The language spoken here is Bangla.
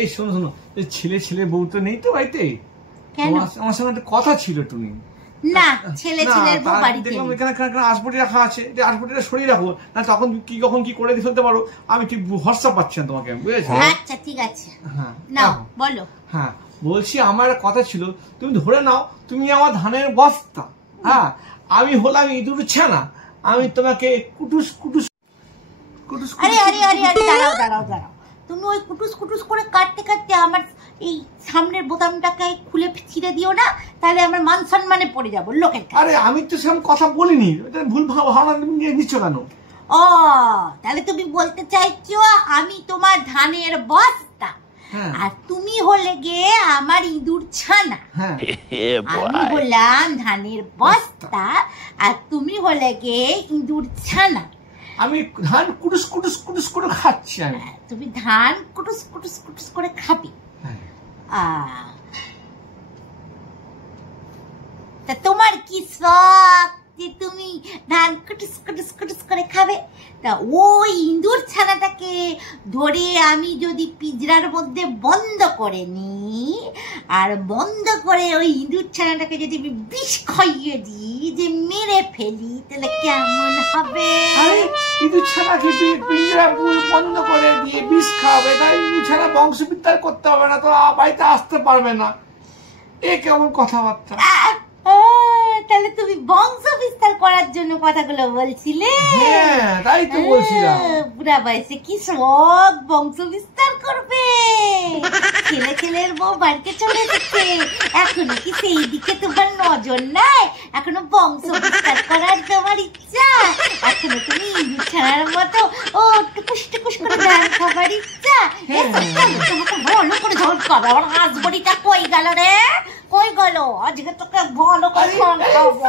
এই শোনো শোনো, ছেলে বউ তো নেই তো বাড়িতে? আমার সঙ্গে একটা কথা ছিল তুমি। না, ছেলের বউ বাড়িতে দেখলাম এখানে আসবটি রাখা আছে, যে আসবটিটা সরিয়ে রাখো, না তখন কখন কি করে ফেলতে পারো, আমি ঠিক ভরসা পাচ্ছি না তোমাকে, বুঝেছো? আচ্ছা ঠিক আছে, হ্যাঁ নাও বলো। হ্যাঁ বলছি, আমার একটা কথা ছিল, তুমি ধরে নাও তুমি আমার ধানের বস্তা, হ্যাঁ আমি হলাম ইঁদুর ছানা, আমি তোমাকে কুটুস কুটুস কুটুস। আরে আরে আরে আরে দাঁড়াও দাঁড়াও দাঁড়াও, তুমি ওই কুটুস কুটুস করে কাটতে কাটতে আমার এই সামনের বোতামটাকে খুলে ছিঁড়ে দিও না, তাহলে আমার মান সম্মানে পড়ে যাবো লোকের কাছে। আরে আমি তো সেরকম কথা বলিনি, এটা ভুল ভাবনা নিয়ে নিচ্ছ কেন? ও তাহলে তুমি বলতে চাইছো আমি তোমার ধানের বস্তা, আর তুমি হলে গিয়ে আমার ইঁদুর ছানা। আমি হলাম ধানের বস্তা আর তুমি হলে গিয়ে ইঁদুর ছানা। আমি ধান কুটুস কুটুস কুটুস করে খাচ্ছি, আমি তুমি ধান কুটুস কুটুস কুটুস করে খাবে। তা তোমার কি শখ যে তুমি ধান কুটুস কুটুস কুটুস করে খাবে? তা ওই ইঁদুর ছানাটাকে ধরে আমি যদি পিঁজরার মধ্যে বন্ধ করে নিই, আর বন্ধ করে ওই ইঁদুর ছানাটাকে যদি আমি বিষ খাইয়ে দিই, যে মেরে ফেলি, তাহলে কেমন হবে? ইঁদুর ছানাকে পিঁজরা বন্ধ করে দিয়ে বিষ খাওয়াবে, তাই ইঁদুর ছানা বংশ বিস্তার করতে হবে না, তো বাড়িতে আসতে পারবে না। এ কেমন কথাবার্তা? তাহলে তুমি বংশ বিস্তার করার জন্য কথাগুলো বলছিলে? হ্যাঁ তাই তো বলছিলাম। বুড়া বয়সে কি শখ বংশ বিস্তার করবে, ছেলের বউ বাড়িতে চলে এসেছে, এখনো কি সেই দিকে তোমার নজর নাই? এখনো বংশ বিস্তার করার তোমার ইচ্ছা? এখনো তুমি ইঁদুর ছানার মতো ও টুকুস টুকুস করে ধান খাবার ইচ্ছা? তোমাকে ভালো করে ধর খাবে। আমার হাঁসবড়িটা কই গেল রে, কই গেল? আজকে তোকে ভালো করে খাওয়াবো।